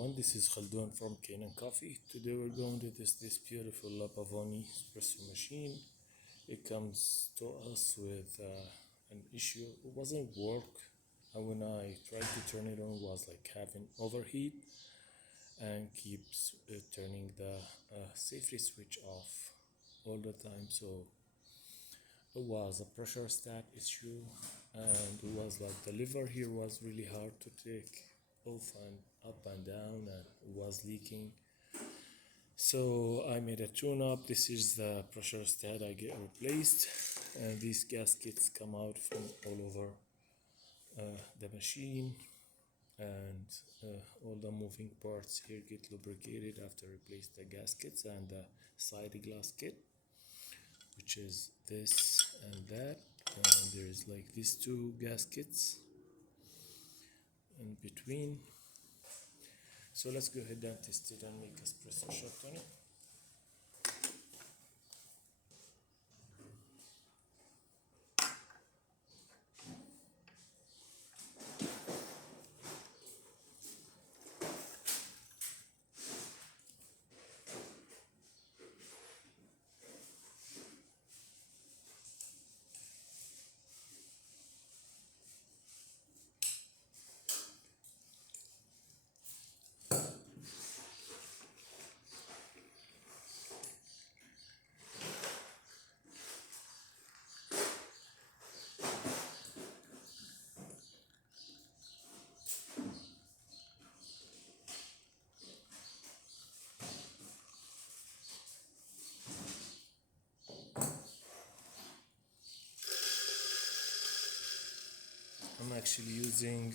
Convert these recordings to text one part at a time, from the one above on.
everyone, this is Khaldun from Kanen Coffee. Today we're going to test this beautiful Pavoni espresso machine. It comes to us with an issue. It wasn't work, and when I tried to turn it on, it was like having overheat and keeps turning the safety switch off all the time. So it was a pressure stat issue, and it was like the lever here was really hard to take off and up and down, and it was leaking. So I made a tune-up. This is the pressure stat I get replaced, and these gaskets come out from all over the machine, and all the moving parts here get lubricated after replace the gaskets and the side gasket, which is this and that, and there is like these two gaskets in between. So let's go ahead and test it and make espresso shot on it. I'm actually using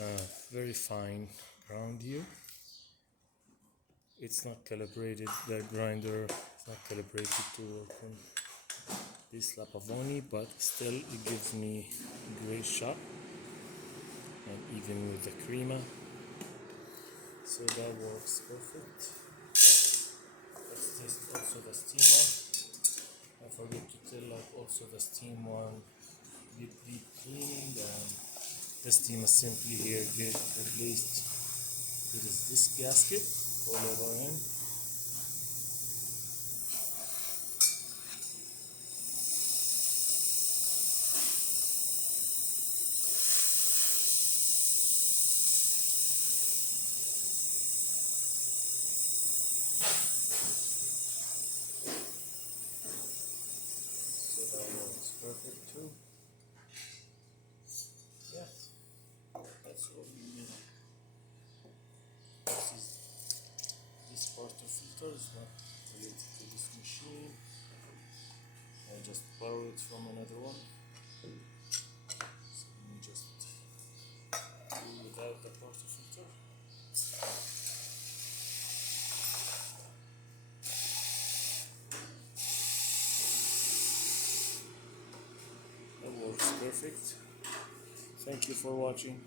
a very fine ground here. It's not calibrated, the grinder is not calibrated to work on this Pavoni, but still it gives me a great shot, and even with the crema, so that works perfect. Let's test also the steamer. I forgot to tell, like, also the steam one get deep cleaning, and the steam assembly here get replaced. It is this gasket all over in. So that works perfect too. Yeah, that's all we need. This water filter is not related to this machine. I just borrowed it from another one. So let me just do without the water filter. That works perfect. Thank you for watching.